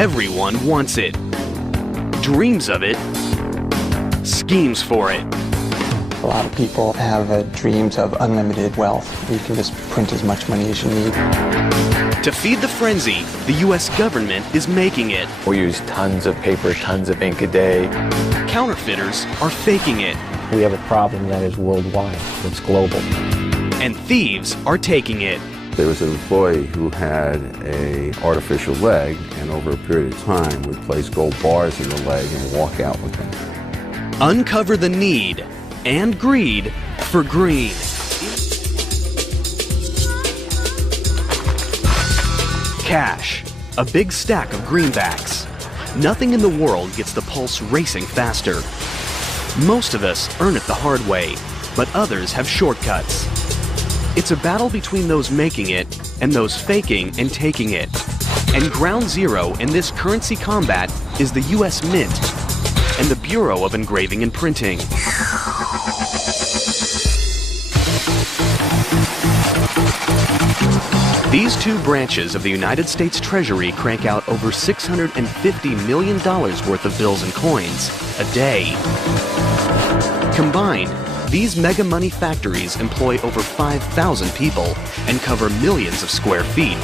Everyone wants it, dreams of it, schemes for it. A lot of people have dreams of unlimited wealth. You can just print as much money as you need. To feed the frenzy, the U.S. government is making it. We use tons of paper, tons of ink a day. Counterfeiters are faking it. We have a problem that is worldwide, it's global. And thieves are taking it. There was an employee who had an artificial leg, and over a period of time would place gold bars in the leg and walk out with them. Uncover the need and greed for green. Cash, a big stack of greenbacks. Nothing in the world gets the pulse racing faster. Most of us earn it the hard way, but others have shortcuts. It's a battle between those making it and those faking and taking it. And ground zero in this currency combat is the U.S. Mint and the Bureau of Engraving and Printing. These two branches of the United States Treasury crank out over $650 million worth of bills and coins a day. Combined, these mega money factories employ over 5,000 people and cover millions of square feet,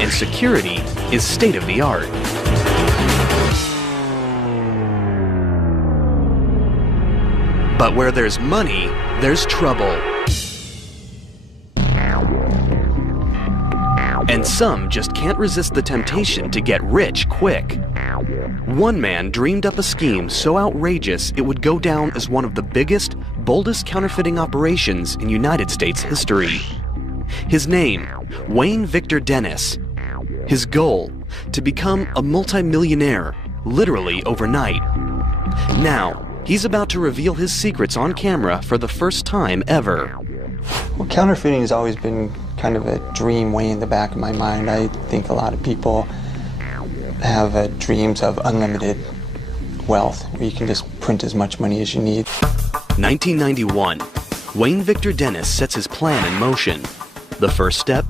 and security is state-of-the-art. But where there's money, there's trouble. And some just can't resist the temptation to get rich quick. One man dreamed up a scheme so outrageous it would go down as one of the biggest, boldest counterfeiting operations in United States history. His name, Wayne Victor Dennis. His goal, to become a multimillionaire, literally overnight. Now, he's about to reveal his secrets on camera for the first time ever. Well, counterfeiting has always been kind of a dream way in the back of my mind. I think a lot of people have dreams of unlimited wealth, where you can just print as much money as you need. 1991, Wayne Victor Dennis sets his plan in motion. The first step?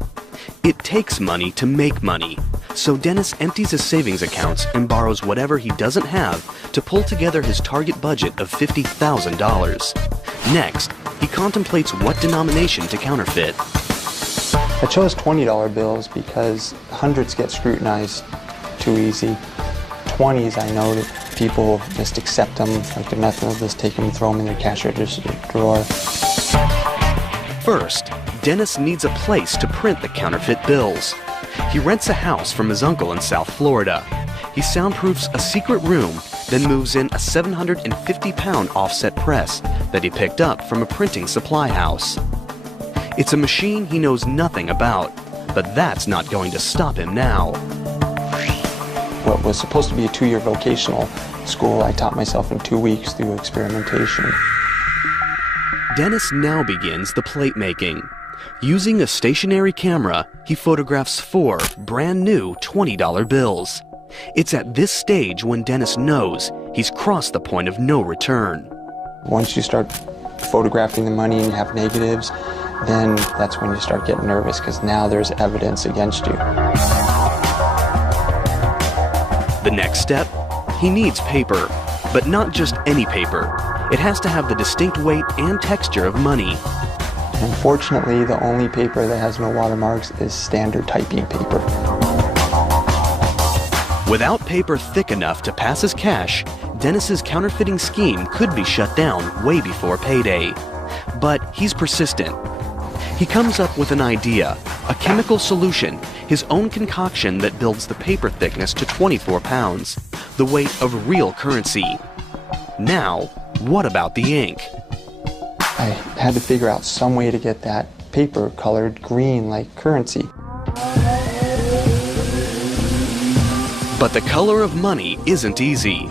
It takes money to make money. So Dennis empties his savings accounts and borrows whatever he doesn't have to pull together his target budget of $50,000. Next, he contemplates what denomination to counterfeit. I chose $20 bills because hundreds get scrutinized too easy. 20s, I know that people just accept them like they're nothing. They'll just take them and throw them in their cash register drawer. First, Dennis needs a place to print the counterfeit bills. He rents a house from his uncle in South Florida. He soundproofs a secret room, then moves in a 750-pound offset press that he picked up from a printing supply house. It's a machine he knows nothing about, but that's not going to stop him now. What was supposed to be a 2-year vocational school, I taught myself in 2 weeks through experimentation. Dennis now begins the plate making. Using a stationary camera, he photographs 4 brand new $20 bills. It's at this stage when Dennis knows he's crossed the point of no return. Once you start photographing the money and you have negatives, then that's when you start getting nervous, because now there's evidence against you. The next step? He needs paper, but not just any paper. It has to have the distinct weight and texture of money. Unfortunately, the only paper that has no watermarks is standard typing paper. Without paper thick enough to pass as cash, Dennis's counterfeiting scheme could be shut down way before payday. But he's persistent. He comes up with an idea, a chemical solution, his own concoction that builds the paper thickness to 24 pounds, the weight of real currency. Now, what about the ink? I had to figure out some way to get that paper colored green like currency. But the color of money isn't easy.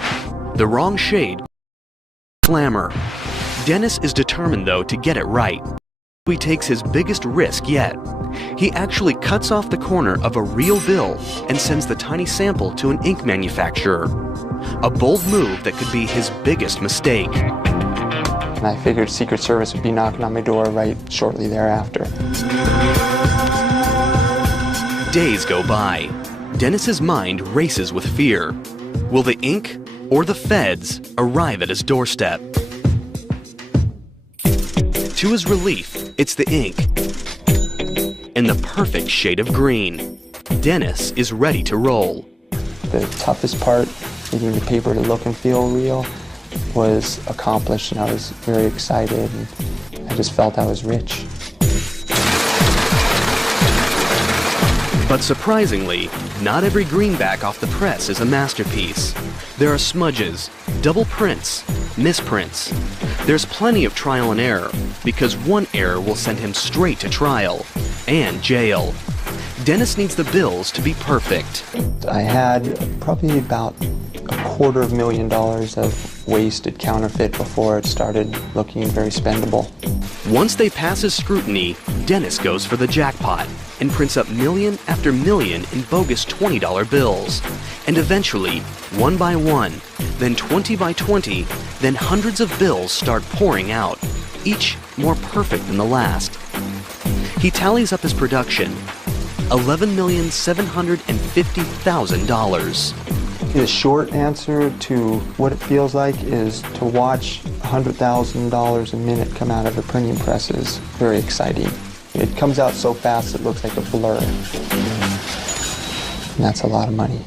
The wrong shade, glamour. Dennis is determined, though, to get it right. He takes his biggest risk yet. He actually cuts off the corner of a real bill and sends the tiny sample to an ink manufacturer. A bold move that could be his biggest mistake. And I figured Secret Service would be knocking on my door right shortly thereafter. Days go by. Dennis's mind races with fear. Will the ink or the feds arrive at his doorstep? To his relief, it's the ink in the perfect shade of green. Dennis is ready to roll. The toughest part, getting the paper to look and feel real, was accomplished, and I was very excited, and I just felt I was rich. But surprisingly, not every greenback off the press is a masterpiece. There are smudges, double prints, misprints. There's plenty of trial and error, because one error will send him straight to trial and jail. Dennis needs the bills to be perfect. I had probably about $250,000 of wasted counterfeit before it started looking very spendable. Once they pass his scrutiny, Dennis goes for the jackpot and prints up million after million in bogus $20 bills. And eventually, one by one, then 20 by 20, then hundreds of bills start pouring out, each more perfect than the last. He tallies up his production, $11,750,000. The short answer to what it feels like is to watch $100,000 a minute come out of the printing press is very exciting. It comes out so fast it looks like a blur. And that's a lot of money.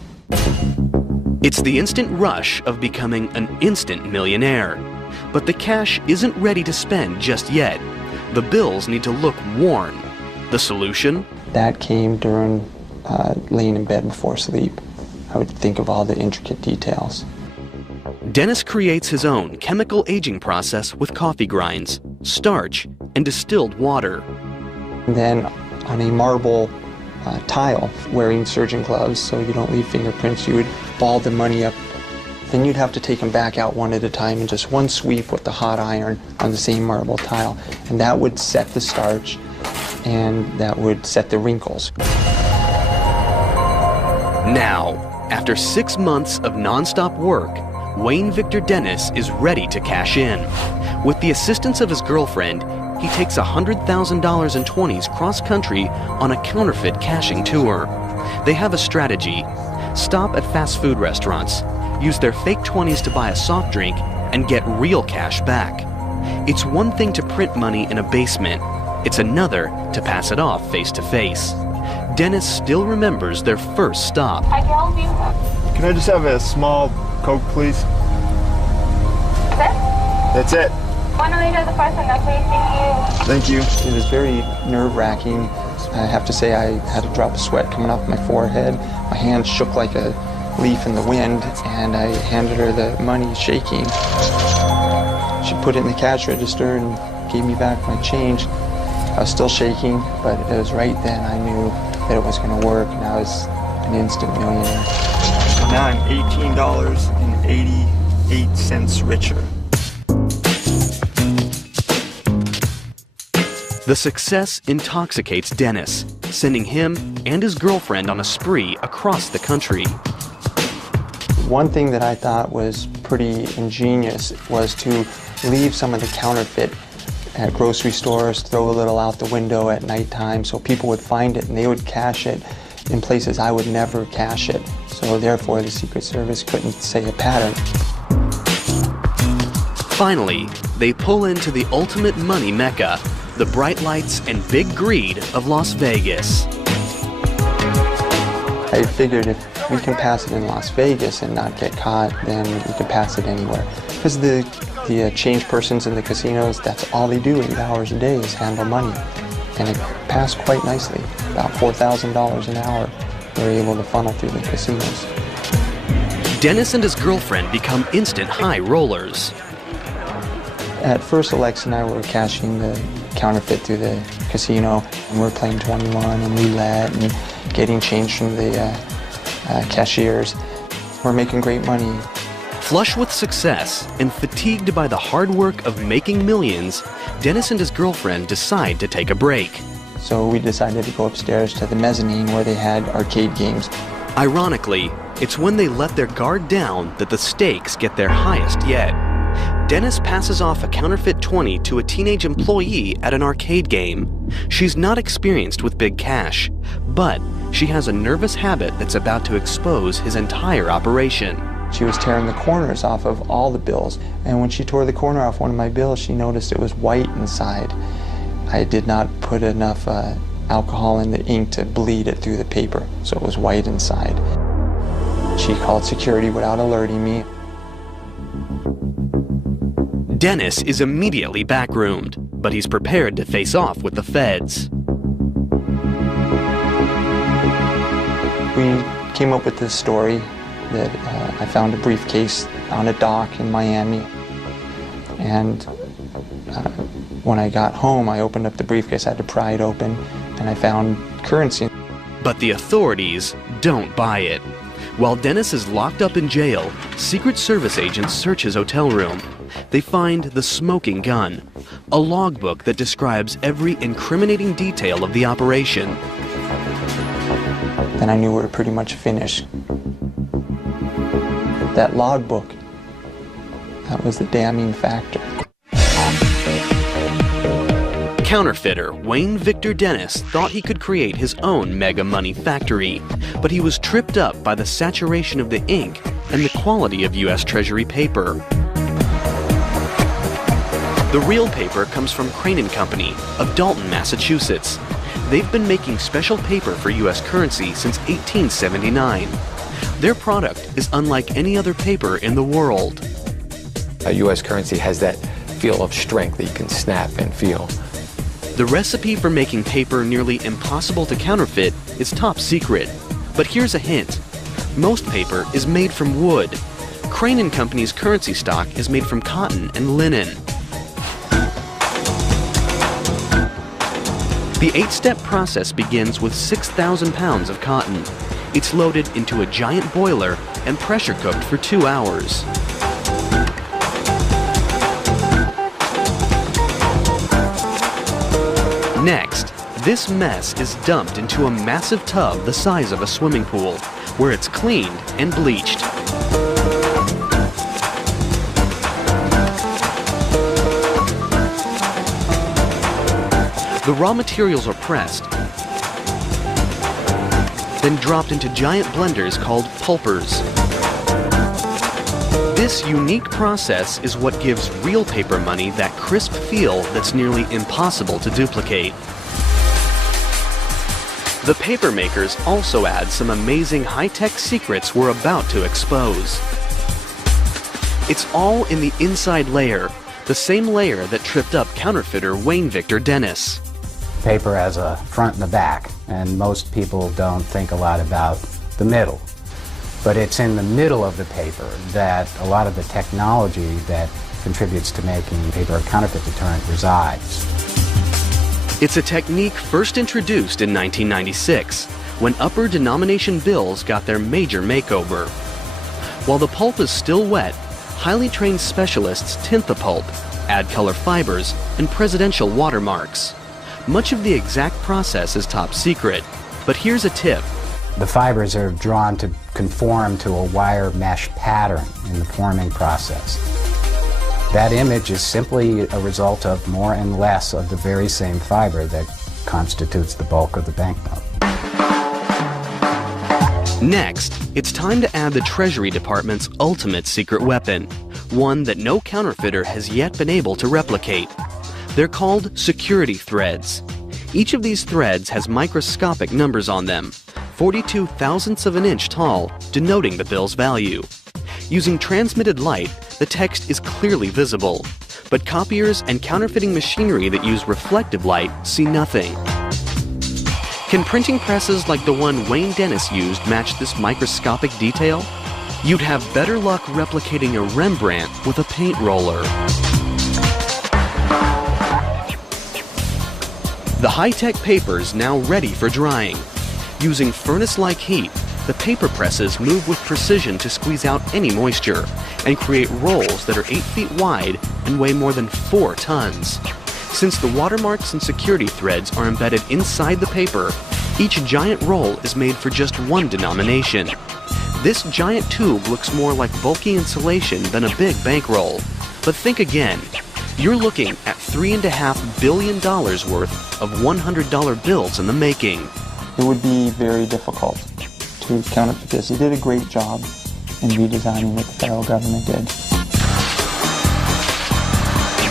It's the instant rush of becoming an instant millionaire. But the cash isn't ready to spend just yet. The bills need to look worn. The solution? That came during laying in bed before sleep. I would think of all the intricate details. Dennis creates his own chemical aging process with coffee grinds, starch, and distilled water. And then on a marble tile, wearing surgeon gloves so you don't leave fingerprints, you would ball the money up. Then you'd have to take them back out one at a time in just one sweep with the hot iron on the same marble tile. And that would set the starch, and that would set the wrinkles. Now, after 6 months of non-stop work, Wayne Victor Dennis is ready to cash in. With the assistance of his girlfriend, he takes $100,000 in 20s cross-country on a counterfeit cashing tour. They have a strategy. Stop at fast food restaurants, use their fake 20s to buy a soft drink, and get real cash back. It's one thing to print money in a basement. It's another to pass it off face-to-face. Dennis still remembers their first stop. I can help you. Can I just have a small Coke, please? That's it. Want to leave as a person, please? Thank you. Thank you. It was very nerve-wracking. I have to say I had a drop of sweat coming off my forehead. My hand shook like a leaf in the wind, and I handed her the money shaking. She put it in the cash register and gave me back my change. I was still shaking, but it was right then I knew that it was going to work, and I was an instant millionaire. Now I'm $18.88 richer. The success intoxicates Dennis, sending him and his girlfriend on a spree across the country. One thing that I thought was pretty ingenious was to leave some of the counterfeit at grocery stores, throw a little out the window at nighttime so people would find it and they would cash it in places I would never cash it. So therefore the Secret Service couldn't say a pattern. Finally, they pull into the ultimate money mecca, the bright lights and big greed of Las Vegas. I figured if we can pass it in Las Vegas and not get caught, then we can pass it anywhere. Because the change persons in the casinos, that's all they do 8 hours a day is handle money. And it passed quite nicely. About $4,000 an hour we were able to funnel through the casinos. Dennis and his girlfriend become instant high rollers. At first, Alexa and I were cashing the counterfeit through the casino, and we're playing 21 and roulette and getting change from the cashiers. We're making great money. Flush with success and fatigued by the hard work of making millions, Dennis and his girlfriend decide to take a break. So we decided to go upstairs to the mezzanine where they had arcade games. Ironically, it's when they let their guard down that the stakes get their highest yet. Dennis passes off a counterfeit 20 to a teenage employee at an arcade game. She's not experienced with big cash, but she has a nervous habit that's about to expose his entire operation. She was tearing the corners off of all the bills, and when she tore the corner off one of my bills, she noticed it was white inside. I did not put enough alcohol in the ink to bleed it through the paper, so it was white inside. She called security without alerting me. Dennis is immediately backroomed, but he's prepared to face off with the feds. We came up with this story that I found a briefcase on a dock in Miami, and when I got home, I opened up the briefcase, I had to pry it open, and I found currency. But the authorities don't buy it. While Dennis is locked up in jail, Secret Service agents search his hotel room. They find the smoking gun, a logbook that describes every incriminating detail of the operation. Then I knew we were pretty much finished. That logbook, that was the damning factor. Counterfeiter Wayne Victor Dennis thought he could create his own mega money factory, but he was tripped up by the saturation of the ink and the quality of U.S. Treasury paper. The real paper comes from Crane & Company of Dalton, Massachusetts. They've been making special paper for U.S. currency since 1879. Their product is unlike any other paper in the world. U.S. currency has that feel of strength that you can snap and feel. The recipe for making paper nearly impossible to counterfeit is top secret. But here's a hint. Most paper is made from wood. Crane & Company's currency stock is made from cotton and linen. The 8-step process begins with 6,000 pounds of cotton. It's loaded into a giant boiler and pressure cooked for 2 hours. Next, this mess is dumped into a massive tub the size of a swimming pool, where it's cleaned and bleached. The raw materials are pressed, then dropped into giant blenders called pulpers. This unique process is what gives real paper money that crisp feel that's nearly impossible to duplicate. The paper makers also add some amazing high-tech secrets we're about to expose. It's all in the inside layer, the same layer that tripped up counterfeiter Wayne Victor Dennis. Paper has a front and a back, and most people don't think a lot about the middle. But it's in the middle of the paper that a lot of the technology that contributes to making paper a counterfeit deterrent resides. It's a technique first introduced in 1996, when upper denomination bills got their major makeover. While the pulp is still wet, highly trained specialists tint the pulp, add color fibers, and presidential watermarks. Much of the exact process is top secret, but here's a tip. The fibers are drawn to conform to a wire mesh pattern in the forming process. That image is simply a result of more and less of the very same fiber that constitutes the bulk of the banknote. Next, it's time to add the Treasury Department's ultimate secret weapon, one that no counterfeiter has yet been able to replicate. They're called security threads. Each of these threads has microscopic numbers on them, 42 thousandths of an inch tall, denoting the bill's value. Using transmitted light, the text is clearly visible, but copiers and counterfeiting machinery that use reflective light see nothing. Can printing presses like the one Wayne Dennis used match this microscopic detail? You'd have better luck replicating a Rembrandt with a paint roller. The high-tech paper's now ready for drying. Using furnace-like heat, the paper presses move with precision to squeeze out any moisture and create rolls that are 8 feet wide and weigh more than 4 tons. Since the watermarks and security threads are embedded inside the paper, each giant roll is made for just one denomination. This giant tube looks more like bulky insulation than a big bankroll. But think again. You're looking at $3.5 billion worth of $100 bills in the making. It would be very difficult to counterfeit this. He did a great job in redesigning what the federal government did.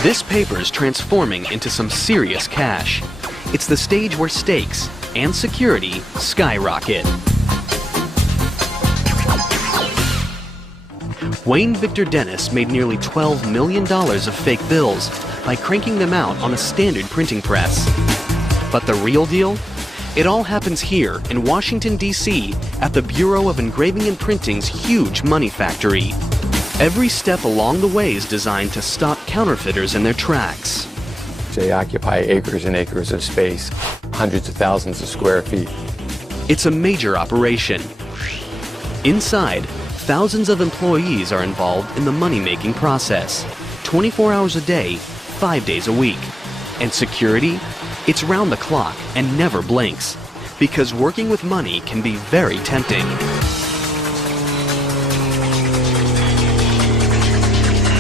This paper is transforming into some serious cash. It's the stage where stakes and security skyrocket. Wayne Victor Dennis made nearly $12 million of fake bills by cranking them out on a standard printing press. But the real deal? It all happens here in Washington, D.C. at the Bureau of Engraving and Printing's huge money factory. Every step along the way is designed to stop counterfeiters in their tracks. They occupy acres and acres of space, hundreds of thousands of square feet. It's a major operation. Inside, thousands of employees are involved in the money-making process, 24 hours a day, 5 days a week. And security? It's round the clock and never blinks, because working with money can be very tempting.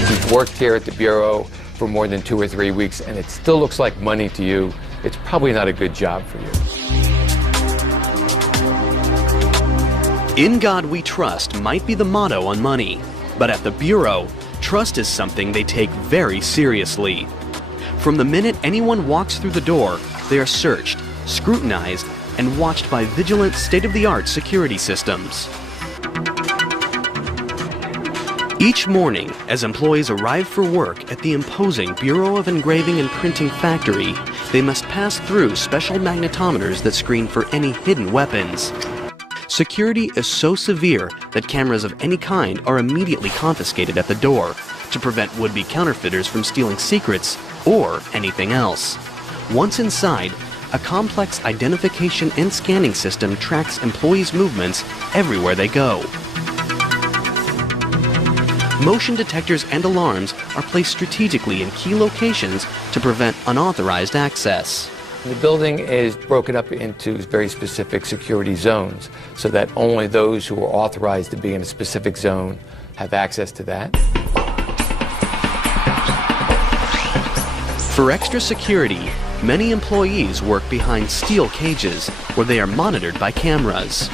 You've worked here at the Bureau for more than 2 or 3 weeks and it still looks like money to you. It's probably not a good job for you. In God we trust might be the motto on money, but at the Bureau, trust is something they take very seriously. From the minute anyone walks through the door, they are searched, scrutinized, and watched by vigilant state-of-the-art security systems. Each morning, as employees arrive for work at the imposing Bureau of Engraving and Printing factory, they must pass through special magnetometers that screen for any hidden weapons. Security is so severe that cameras of any kind are immediately confiscated at the door to prevent would-be counterfeiters from stealing secrets or anything else. Once inside, a complex identification and scanning system tracks employees' movements everywhere they go. Motion detectors and alarms are placed strategically in key locations to prevent unauthorized access. The building is broken up into very specific security zones so that only those who are authorized to be in a specific zone have access to that. For extra security, many employees work behind steel cages where they are monitored by cameras.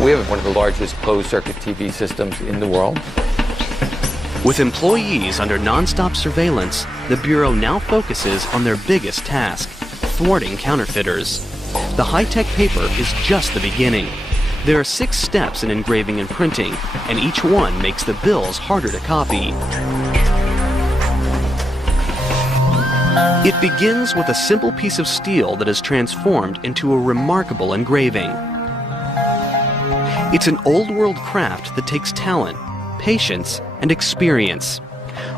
We have one of the largest closed-circuit TV systems in the world. With employees under non-stop surveillance, the Bureau now focuses on their biggest task, thwarting counterfeiters. The high-tech paper is just the beginning. There are 6 steps in engraving and printing, and each one makes the bills harder to copy. It begins with a simple piece of steel that is transformed into a remarkable engraving. It's an old-world craft that takes talent, patience, and experience.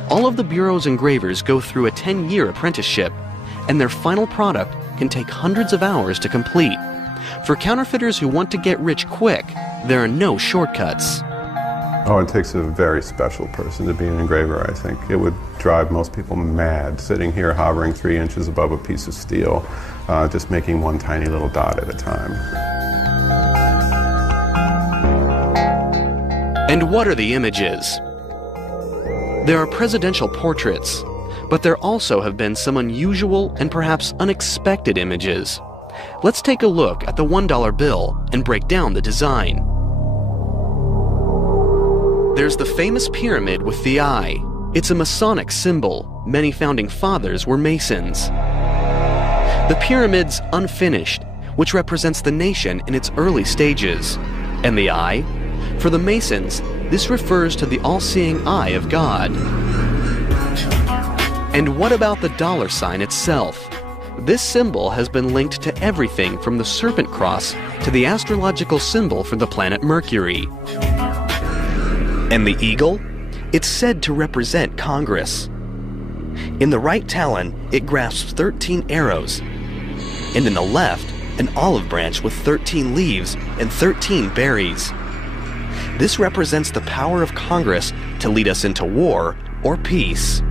All of the Bureau's engravers go through a 10-year apprenticeship, and their final product can take hundreds of hours to complete. For counterfeiters who want to get rich quick, there are no shortcuts. Oh, it takes a very special person to be an engraver, I think. It would drive most people mad, sitting here hovering 3 inches above a piece of steel, just making one tiny little dot at a time. And what are the images? There are presidential portraits, but there also have been some unusual and perhaps unexpected images. Let's take a look at the $1 bill and break down the design. There's the famous pyramid with the eye. It's a Masonic symbol. Many founding fathers were Masons. The pyramid's unfinished, which represents the nation in its early stages. And the eye? For the Masons, this refers to the all-seeing eye of God. And what about the dollar sign itself? This symbol has been linked to everything from the serpent cross to the astrological symbol for the planet Mercury. And the eagle? It's said to represent Congress. In the right talon, it grasps 13 arrows, and in the left, an olive branch with 13 leaves and 13 berries. This represents the power of Congress to lead us into war or peace.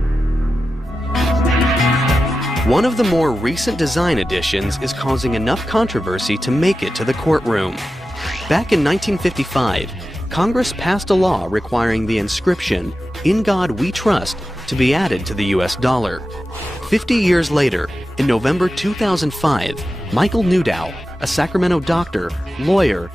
One of the more recent design additions is causing enough controversy to make it to the courtroom. Back in 1955, Congress passed a law requiring the inscription, "In God We Trust," to be added to the US dollar. 50 years later, in November 2005, Michael Newdow, a Sacramento doctor, lawyer,